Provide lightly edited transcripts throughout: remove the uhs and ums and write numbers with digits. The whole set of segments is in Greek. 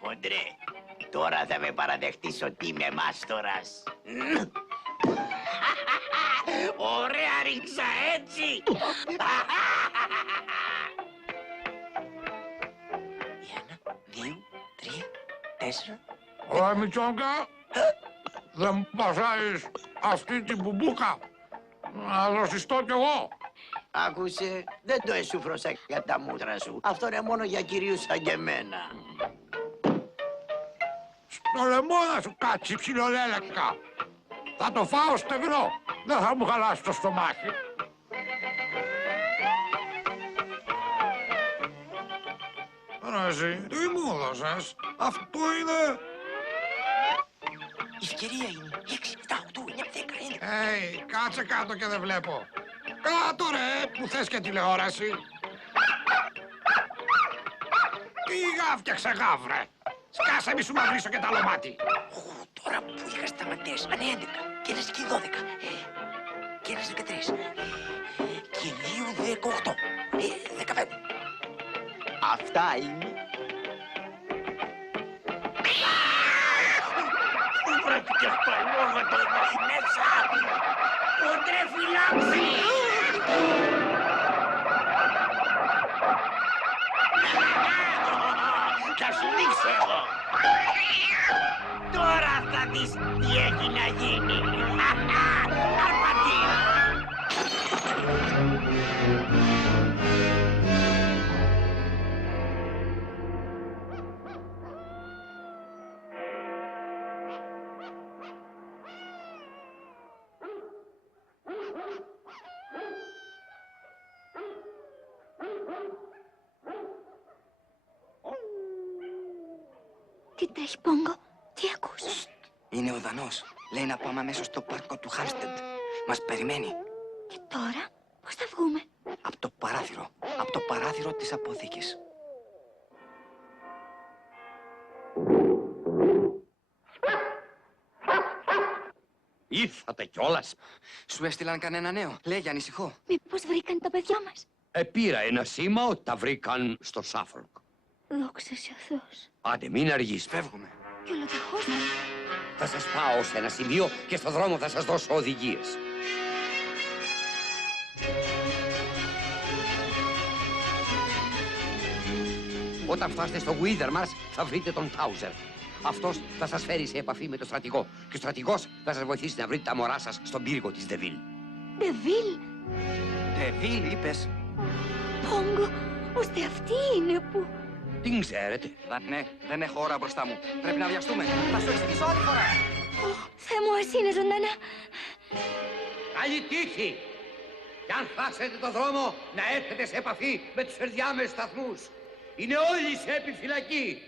Χοντρέ, τώρα θα με παραδεχτείς ότι είμαι μάστορας. Ωραία ρίξα έτσι. 1, 2, 3, 4. Ωρα Μητσόγκα, δεν μου πασάρεις αυτή την μπουμπούκα. Να δροσιστώ κι εγώ. Άκουσε, δεν το εσούφρωσα για τα μούτρα σου. Αυτό είναι μόνο για κυρίους σαν και εμένα. Στο λαιμό να σου κάτσει ψιλολέλεκα. Θα το φάω στεγνό. Δεν θα μου χαλάσει το στομάχι. Ρε εσύ, τι μου έδωσες. Αυτό είναι... Ευκαιρία είναι. 6, 7, 8, 9, 10, 11. Κάτσε κάτω και δεν βλέπω. Κάτω ρε, που θες και τηλεόραση. Τι γάφτιαξε γάβρε. Σκάσε μη σου μαυρίσω και τα λομάτι. Τώρα που είχα σταματές, αν είναι 11 και ένας και 12 και ένας 13 και 2, 18, 15. Αυτά είναι. Πού βρέθηκε αυτό λόγο το εκεί μέσα. Κοντρέ φυλάξει. Θα σου δείξω εγώ. Τώρα θα δεις τι έχει να γίνει. Αρπατή. Τι τρέχει, Πόγκο, τι ακούς? Είναι ο Δανός. Λέει να πάμε αμέσως στο πάρκο του Χάμστεντ. Μας περιμένει. Και τώρα, πώς θα βγούμε? Από το παράθυρο. Από το παράθυρο της αποθήκης. Ήρθατε κιόλας. Σου έστειλαν κανένα νέο. Λέγε, ανησυχώ. Μήπως βρήκαν τα παιδιά μας? Πήρα ένα σήμα ότι τα βρήκαν στο Σάφορκ. Δόξα σε ο Θεός. Άντε, μην αργείς. Φεύγουμε. Και ολοταχώς. Θα σας πάω σε ένα σημείο και στο δρόμο θα σας δώσω οδηγίες. Όταν φτάσετε στο Γουίδερ μας, θα βρείτε τον Τάουζερ. Αυτός θα σας φέρει σε επαφή με τον στρατηγό. Και ο στρατηγός θα σας βοηθήσει να βρείτε τα μωρά σας στον πύργο της Ντεβίλ. Ντεβίλ. Ντεβίλ, είπες. Πόγκο, ώστε αυτή είναι που... Την ξέρετε. Ναι, δεν έχω ώρα μπροστά μου. Πρέπει να βιαστούμε. Θα σου εξηγήσω άλλη φορά. Θεέ μου, ας είναι ζωντανά. Καλή τύχη! Κι αν χάσετε το δρόμο, να έρθετε σε επαφή με τους ενδιάμεσους σταθμούς. Είναι όλοι σε επιφυλακή.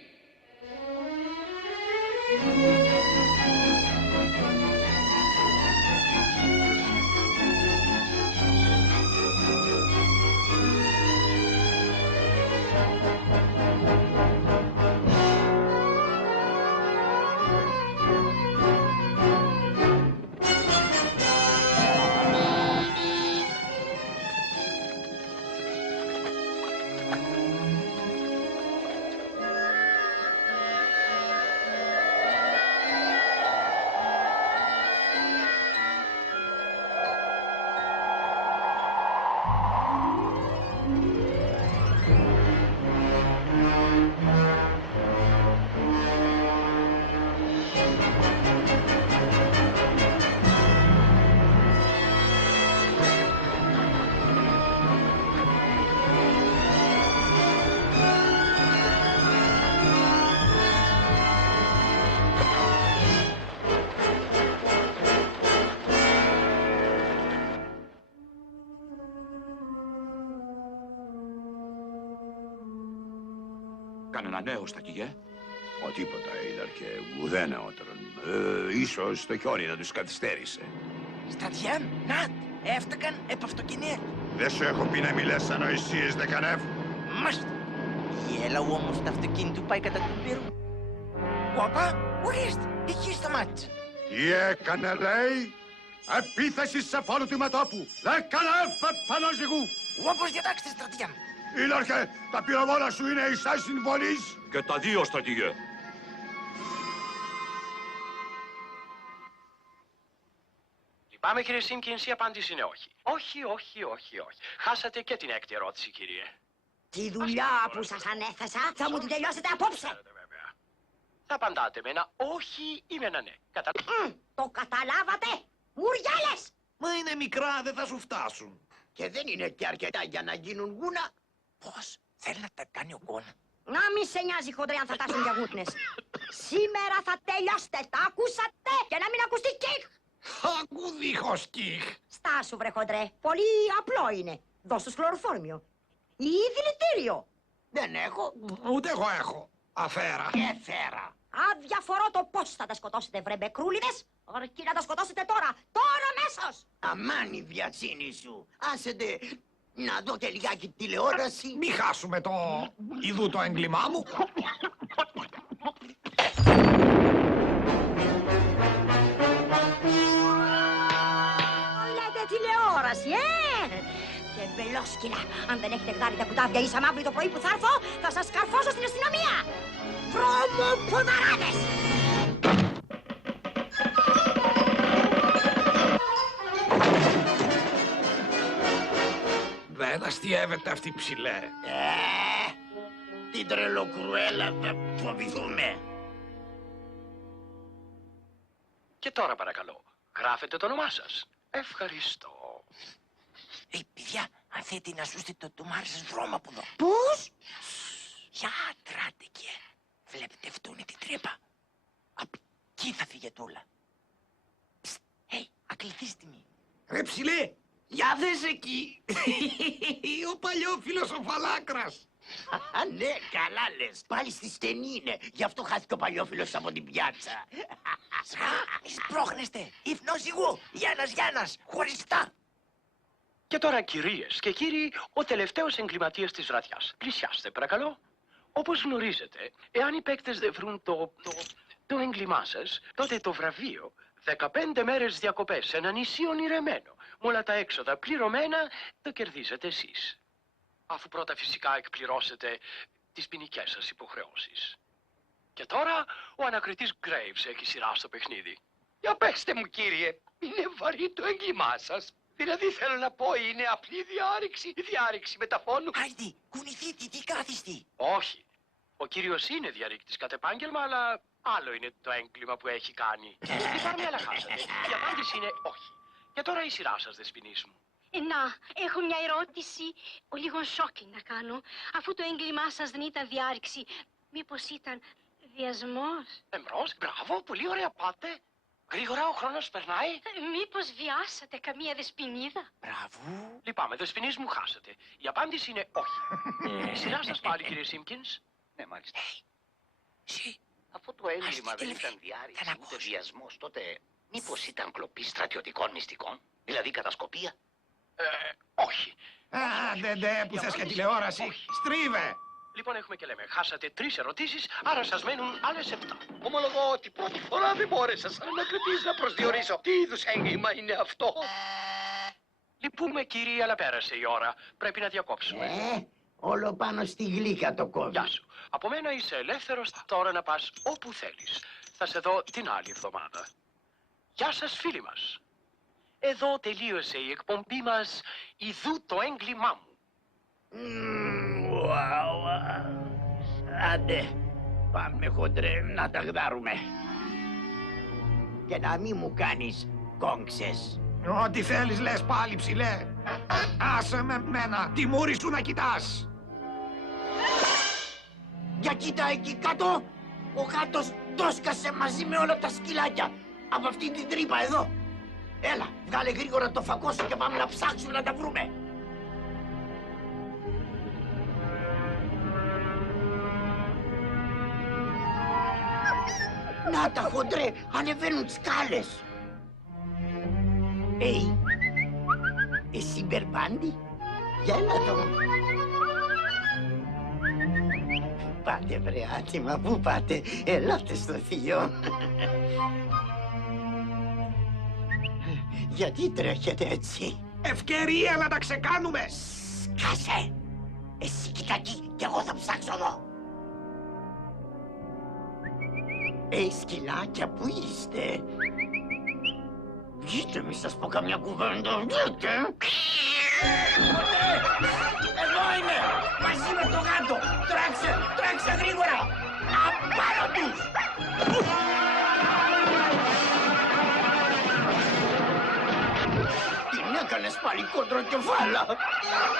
Κανένα νέο στρατηγέ? Ο τίποτα, Ήλαρχε, ουδένα όντρον. Ίσως το χιόνι να τους καθυστέρησε. Στρατιάν, να, έφτακαν επ' αυτοκινήτου. Δεν σου έχω πει να μιλάς ανοησίες, Δεκανεύ. Μάλιστα. Η έλα όμως το αυτοκίνητο πάει κατά του πύρου. Οπα, ορίστε, εκεί σταμάτησε. Τι έκανε, λέει? Επίθεση σε φόλου του μετώπου. Δεκανεύ επάνω ζυγού. Όπως διατάξετε, στρατιάν. Ήλαρχε, τα πυροβόλα σου είναι η στάση συμβολής. Και τα δύο, στρατηγέ. Λυπάμαι, κύριε Σίμκινς, η απάντηση είναι όχι. Όχι. Χάσατε και την έκτη ερώτηση, κύριε. Τη δουλειά που σας ανέθεσα θα μου την τελειώσετε απόψε. Βέβαια. Θα απαντάτε με ένα όχι ή με ένα ναι. Το καταλάβατε, μουριάλες! Μα είναι μικρά, δεν θα σου φτάσουν. Και δεν είναι και αρκετά για να γίνουν γούνα. Πώς, θέλει να τα κάνει ο Γκόνα. Να μη σε νοιάζει, χοντρέ, αν θα τάσουν για γούτνες. Σήμερα θα τελειώσετε, τα ακούσατε, και να μην ακουστεί κιχ. Ακού δίχως κιχ. Στάσου, βρε χοντρέ, πολύ απλό είναι. Δώσ' τους χλωροφόρμιο. Ή δηλητήριο. Δεν έχω. Ούτε εγώ έχω. Αφέρα. Και φέρα. Αδιαφορώ το πώς θα τα σκοτώσετε, βρε μπεκρούλιδες. Αρκεί να τα σκοτώσετε τώρα αμέσως. Αμάν η βιασύνη σου. Άσετε να δω και λιγάκι τηλεόραση. Μη χάσουμε το ειδού το έγκλημά μου. Λέτε τηλεόραση, Και μπελόσκυλα, αν δεν έχετε γδάρει τα κουτάβια ίσα μαύρη το πρωί που θα έρθω, θα σας καρφώσω στην αστυνομία. Βρωμοποδαράδες! Δεν αστιεύεται αυτή ψηλέ. Την τρελοκρουέλα θα φοβηθούμε. Και τώρα παρακαλώ, γράφετε το όνομά σας. Ευχαριστώ. Παιδιά, αν θέλετε να σούστε το τομάρι σας βρώμα από εδώ. Πώς? Για τράτε και. Βλέπετε αυτό είναι την τρύπα. Απ' εκεί θα φύγει όλα. Ακληθήστε μη. Ρε ψηλέ, για δες εκεί. Ο παλιόφιλος ο Φαλάκρας. Ναι, καλά λες. Πάλι στη στενή είναι. Γι' αυτό χάθηκε ο παλιόφιλος από την πιάτσα. Μη σπρώχνεστε. Υπνός εγώ. Γιάννας, χωριστά. Και τώρα, κυρίες και κύριοι, ο τελευταίος εγκληματίας της βραδιάς. Πλησιάστε, παρακαλώ. Όπως γνωρίζετε, εάν οι παίκτες δεν βρουν το έγκλημά σας, τότε το βραβείο 15 μέρες διακοπές σε ένα νησί ονειρεμένο, με όλα τα έξοδα πληρωμένα, το κερδίζετε εσείς. Αφού πρώτα φυσικά εκπληρώσετε τις ποινικές σας υποχρεώσεις. Και τώρα, ο ανακριτής Graves έχει σειρά στο παιχνίδι. Για πέστε μου, κύριε, είναι βαρύ το έγκλημά σας? Δηλαδή θέλω να πω είναι απλή διάρρηξη μεταφώνου. Άιντι, κουνηθείτε, τι κάθιστη. Όχι. Ο κύριος είναι διαρρήκτης κατ' επάγγελμα, αλλά άλλο είναι το έγκλημα που έχει κάνει. Λυπάμαι, αλλά χάσατε. Η απάντηση είναι όχι. Και τώρα η σειρά σας, δεσποινής μου. Να, έχω μια ερώτηση, λίγο σόκινγκ να κάνω. Αφού το έγκλημά σας δεν ήταν διάρρηξη, μήπως ήταν βιασμός? Εμπρός, μπράβο, πολύ ωραία πάτε. Γρήγορα ο χρόνος περνάει. Μήπως βιάσατε καμία δεσποινίδα? Μπράβο. Λυπάμαι, δεσποινής μου, χάσατε. Η απάντηση είναι όχι. Η σειρά σας πάλι, κύριε Σίμκινς. Ναι, μάλιστα. Εσύ. Αφού το έγκλημα Άρχιτε, δεν τελεία. ήταν διάρρηξη Θα ούτε ακούσω. βιασμός, τότε μήπως ήταν κλοπή στρατιωτικών μυστικών, δηλαδή κατασκοπία? Όχι. Άντε, που θες και τηλεόραση. Στρίβε. Λοιπόν, έχουμε και λέμε, χάσατε 3 ερωτήσεις, άρα σας μένουν άλλες 7. Ομολογώ ότι πρώτη φορά δεν μπόρεσα σαν ανακριτής να προσδιορίσω τι είδους έγκλημα είναι αυτό. Λυπούμε, κύριοι, αλλά πέρασε η ώρα. Πρέπει να διακόψουμε. Όλο πάνω στη γλύκα το κόβει. Γεια σου. Από μένα είσαι ελεύθερος τώρα να πας όπου θέλεις. Θα σε δω την άλλη εβδομάδα. Γεια σας, φίλοι μας. Εδώ τελείωσε η εκπομπή μας «Ιδού το έγκλημά μου». Άντε, πάμε χοντρέ να τα γδάρουμε. Και να μη μου κάνεις κόγξες. Ό,τι θέλεις λες πάλι ψηλέ. Άσε με μένα, τη μούρη σου να κοιτάς. Για κοίτα εκεί κάτω, ο γάτος τόσκασε μαζί με όλα τα σκυλάκια από αυτή την τρύπα εδώ. Έλα, βγάλε γρήγορα το φακό σου και πάμε να ψάξουμε να τα βρούμε. Να τα χοντρέ, ανεβαίνουν σκάλες. Εσύ Μπερμπάντι, για να δω. Πάτε βρε άτιμα, πού πάτε, ελάτε στο θείο. Γιατί τρέχετε έτσι? Ευκαιρία να τα ξεκάνουμε. Σκάσε! Εσύ κοίτα εκεί και εγώ θα ψάξω εδώ. Σκυλάκια, πού είστε? Βγείτε, μη σας πω καμιά κουβέντα. Βγείτε. Εδώ είμαι, μαζί με το γάτο. Τράξε γρήγορα. Απάνω τους. Τι έκανες πάλι, κοντροκεφάλα?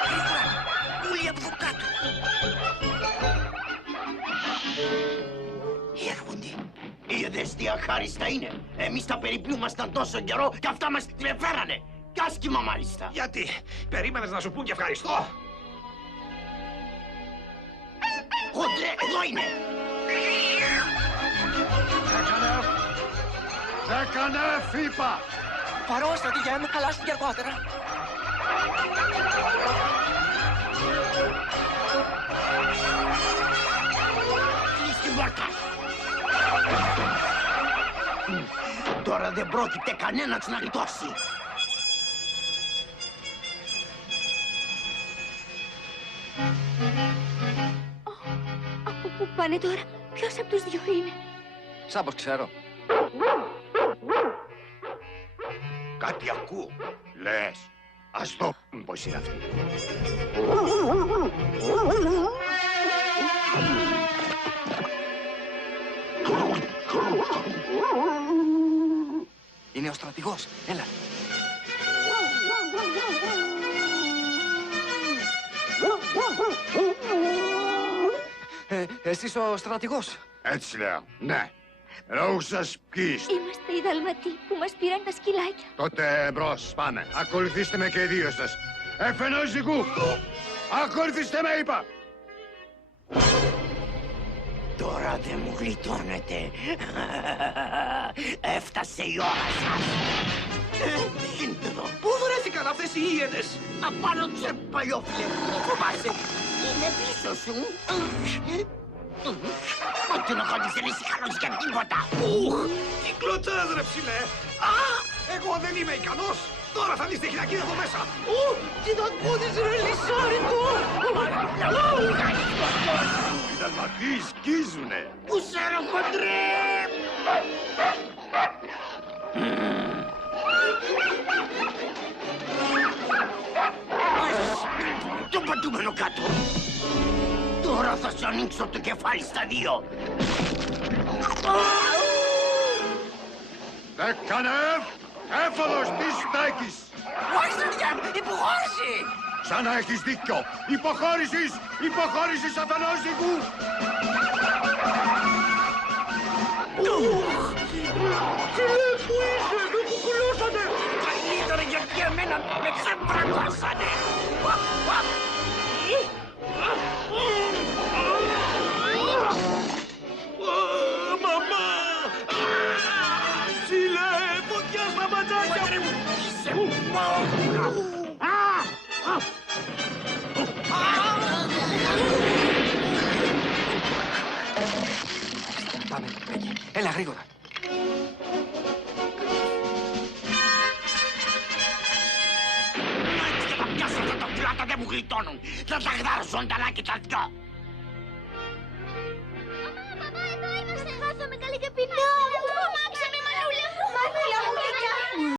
Γρήγορα, όλοι από εδώ κάτω. Έρχονται. Είδες τι αχάριστα είναι. Εμείς τα περιποιούμασταν τόσο καιρό και αυτά μας τηλεφέρανε. Κι άσχημα μάλιστα. Γιατί, περίμενες να σου πούν και ευχαριστώ. Χοντρέ, εδώ είναι. Δέκανε, είπα. Παρόν, στρατηγέ μου, χαλάσουν και αργότερα. Κλείς την πόρτα. Τώρα δεν πρόκειται κανένας να γλιτώσει. Από πού πάνε τώρα? Ποιος από τους δυο είναι? Σαν πως ξέρω. Κάτι ακούω. Λες. Ας δω πως είναι αυτή. Είναι ο στρατηγός. Έλα. Εσείς ο στρατηγός. Έτσι λέω. Ναι. Ρούσας ποιοι είστε? Είμαστε οι Δαλματοί που μας πήραν τα σκυλάκια. Τότε μπρος, πάμε. Ακολουθήστε με και οι δύο σας. Εφενός ζυγού. Ακολουθήστε με, είπα. Τώρα δεν μου γλιτώνετε. Έφτασε η ώρα σας. Τι γίνεται εδώ? Πού βρέθηκαν αυτές οι ίενες? Απάνω τους παλιόφιλε. Μη φοβάσαι. Είναι πίσω σου. Ό,τι να κάνεις δεν είσαι ικανός για τίποτα. Ουχ, τι κλωτσάς ρε ψηλέ. Α, εγώ δεν είμαι ικανός. Τώρα θα δεις τη χιλιακή εδώ μέσα. Ουχ, τι θα ακούνες ρε λυσάριτο. Οι Δαλματοί σκίζουνε. Πού ξέρω, χοντρέ. Το πατούμενο κάτω. Τώρα θα σου ανοίξω το κεφάλι στα δύο. Δέκανευ, έφοδος, τι στέκεις? Όχι στρατηγέ μου, υποχώρηση. Σαν να έχεις δίκιο. Υποχώρησης αφενός ζυγού. Ψηλέ, πού είσαι, με κουκουλώσανε. Καλύτερα γιατί εμένα με ξεπραγώσανε. Μαμά! Ψηλέ, φωτιά στα ματζάκια μου. Είσαι μόνο. Πάμε, εκεί. Έλα, γρήγορα. Έτσι και θα πιάσω αυτά τα πλάτα δεν μου γλιτώνουν. Θα τα γδάρω ζωντανά τα δυο. Παπά, εδώ είμαστε. Πάθαμε καλή και πεινάμε.